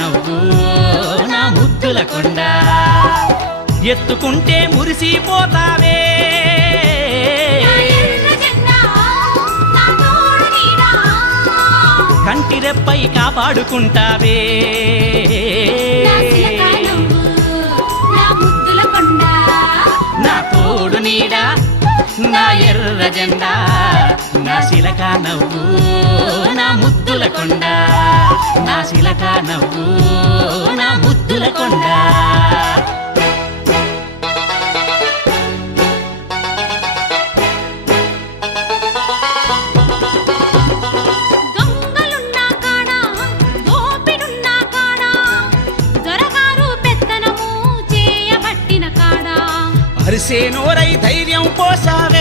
నవ్వు నా ముద్దుల కొండ ఎత్తుకుంటే మురిసిపోతావే కంటిరెప్పై కాపాడుకుంటావే నా తోడు నీడా నా ఎర్ర జెండా నా శిలక నవ్వు నా ముద్దుల కొండ నా శిలక నవ్వు నా ముద్దుల కొండ అరిసే నోరై ధైర్యం పోసావే